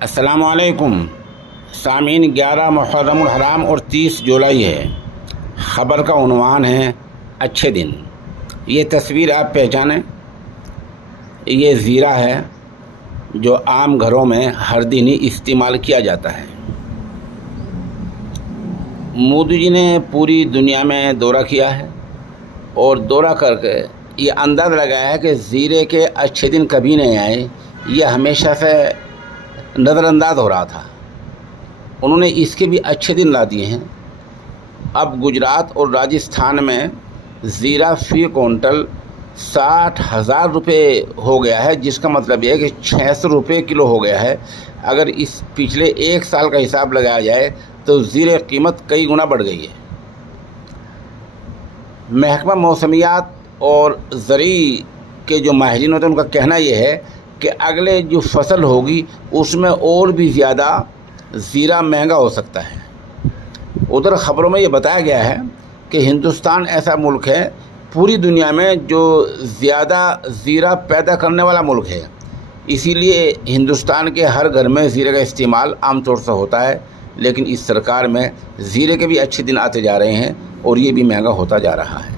السلام علیکم سامعین، 11 محرم الحرام اور 30 جولائی ہے۔ خبر کا عنوان ہے اچھے دن۔ یہ تصویر آپ پہچانیں، یہ زیرہ ہے جو عام گھروں میں ہر دن ہی استعمال کیا جاتا ہے۔ مودی جی نے پوری دنیا میں دورہ کیا ہے اور دورہ کر کے یہ اندازہ لگایا ہے کہ زیرے کے اچھے دن کبھی نہیں آئے، یہ ہمیشہ سے نظر انداز ہو رہا تھا۔ انہوں نے اس کے بھی اچھے دن لا دیے ہیں۔ اب گجرات اور راجستھان میں زیرہ فی کوئنٹل 60,000 روپے ہو گیا ہے، جس کا مطلب یہ ہے کہ 600 روپے کلو ہو گیا ہے۔ اگر اس پچھلے ایک سال کا حساب لگایا جائے تو زیرے قیمت کئی گنا بڑھ گئی ہے۔ محکمہ موسمیات اور زرعی کے جو ماہرین ہوتے ہیں ان کا کہنا یہ ہے کہ اگلے جو فصل ہوگی اس میں اور بھی زیادہ زیرہ مہنگا ہو سکتا ہے۔ ادھر خبروں میں یہ بتایا گیا ہے کہ ہندوستان ایسا ملک ہے پوری دنیا میں جو زیادہ زیرہ پیدا کرنے والا ملک ہے، اسی لیے ہندوستان کے ہر گھر میں زیرے کا استعمال عام طور سے ہوتا ہے۔ لیکن اس سرکار میں زیرے کے بھی اچھے دن آتے جا رہے ہیں اور یہ بھی مہنگا ہوتا جا رہا ہے۔